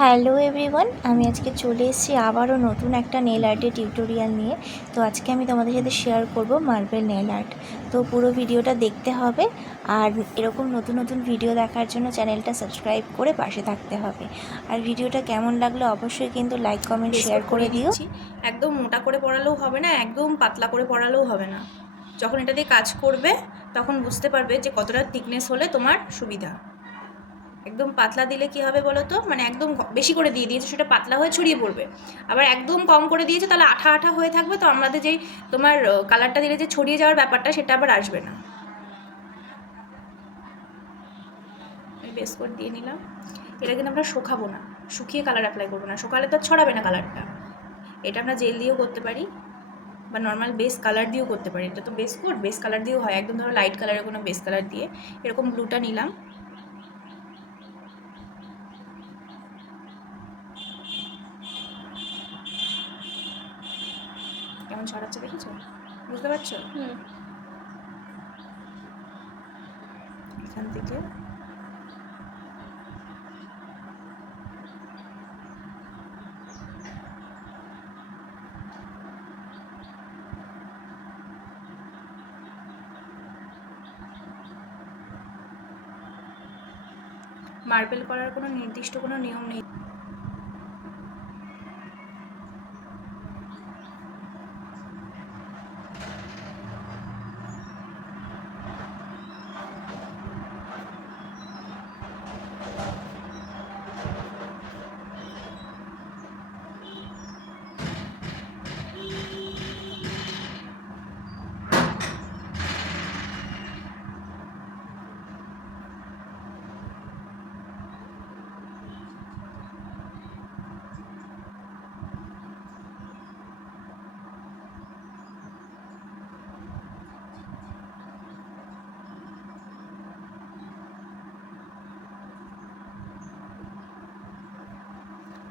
Hello everyone, আমি আজকে চলে এসেছি আবারও নতুন একটা নেল আর্টের টিউটোরিয়াল নিয়ে। তো আজকে আমি তোমাদের সাথে শেয়ার করব মার্বেল নেল আর্ট। তো পুরো ভিডিওটা দেখতে হবে, আর এরকম নতুন নতুন ভিডিও দেখার জন্য চ্যানেলটা সাবস্ক্রাইব করে পাশে থাকতে হবে। আর ভিডিওটা কেমন লাগলো অবশ্যই কিন্তু লাইক কমেন্ট শেয়ার করে দিও। একদম মোটা করে পড়ালেও হবে না, একদম পাতলা করে পড়ালেও হবে না। যখন এটা দিয়ে কাজ করবে তখন বুঝতে পারবে যে কতটা থিকনেস হলে তোমার সুবিধা। একদম পাতলা দিলে কি হবে বলো তো, মানে একদম বেশি করে দিয়ে দিয়েছে সেটা পাতলা হয়ে ছড়িয়ে পড়বে। আবার একদম কম করে দিয়েছে তাহলে আঠা আঠা হয়ে থাকবে, তো আমাদের যেই তোমার কালারটা দিলে যে ছড়িয়ে যাওয়ার ব্যাপারটা সেটা আবার আসবে না। আমি বেস কোট দিয়ে নিলাম। এটা কিন্তু আমরা শুকাবো না, শুকিয়ে কালার অ্যাপ্লাই করবো না, শুকালে তো ছড়াবে না কালারটা। এটা আমরা জেল দিয়েও করতে পারি বা নর্মাল বেস কালার দিয়েও করতে পারি। এটা তো বেস কোট, বেস কালার দিয়েও হয়, একদম ধরো লাইট কালারের কোনো বেস কালার দিয়ে। এরকম ব্লুটা নিলাম, কেমন ছড়াচ্ছে দেখেছো, বুঝতে পারছো? এখান থেকে মার্বেল করার কোনো নির্দিষ্ট কোনো নিয়ম নেই।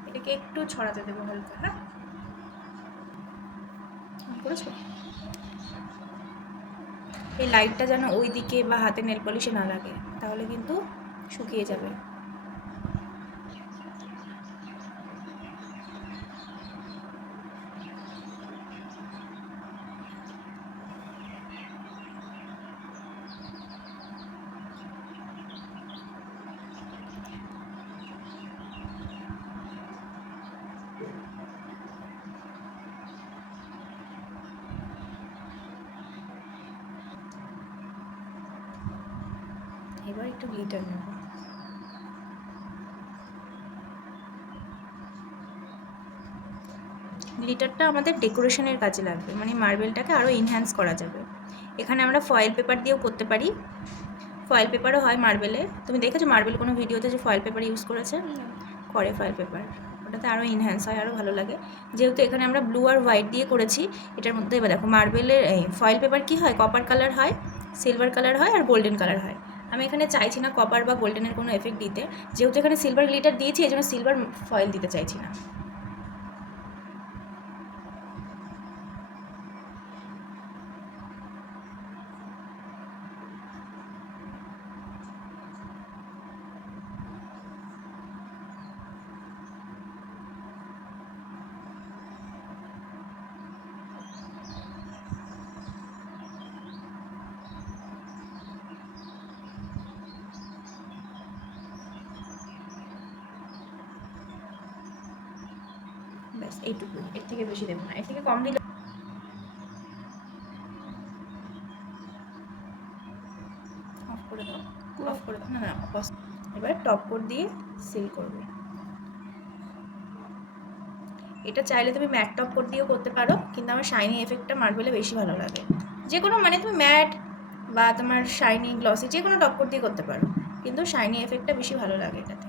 এটাকে একটু ছড়াতে দেবো হালকা। হ্যাঁ, করেছো? এই লাইটটা যেন ওই দিকে বা হাতে নেল পলিশে না লাগে, তাহলে কিন্তু শুকিয়ে যাবে। এবার একটু গ্লিটার নেব। গ্লিটারটা আমাদের ডেকোরেশনের কাজে লাগবে, মানে মার্বেলটাকে আরও এনহ্যান্স করা যাবে। এখানে আমরা ফয়েল পেপার দিয়েও করতে পারি, ফয়েল পেপারও হয় মার্বেলে। তুমি দেখেছো মার্বেল কোনো ভিডিওতে যে ফয়েল পেপার ইউজ করেছে? করে ফয়েল পেপার, ওটাতে আরও এনহ্যান্স হয়, আরও ভালো লাগে। যেহেতু এখানে আমরা ব্লু আর হোয়াইট দিয়ে করেছি, এটার মধ্যে এবার দেখো মার্বেলের ফয়েল পেপার কী হয়, কপার কালার হয়, সিলভার কালার হয় আর গোল্ডেন কালার হয়। আমি এখানে চাইছি না কপার বা গোল্ডেনের কোনো এফেক্ট দিতে, যেহেতু এখানে সিলভার গ্লিটার দিয়েছি এই জন্য সিলভার ফয়েল দিতে চাইছি না। ব্যাস এইটুকু, এর থেকে বেশি দেবো না, এর থেকে কম দিলে অফ করে দাও, অফ করে দাও, না না অফ। এবার টপ কোট দিয়ে সিল করবে। এটা চাইলে তুমি ম্যাট টপ কোট দিয়েও করতে পারো, কিন্তু আমার শাইনি এফেক্টটা মার্বেলে বেশি ভালো লাগে। যে কোনো মানে তুমি ম্যাট বা তোমার শাইনি গ্লসি যে কোনো টপ কোট দিয়ে করতে পারো, কিন্তু শাইনি এফেক্টটা বেশি ভালো লাগে এটাতে।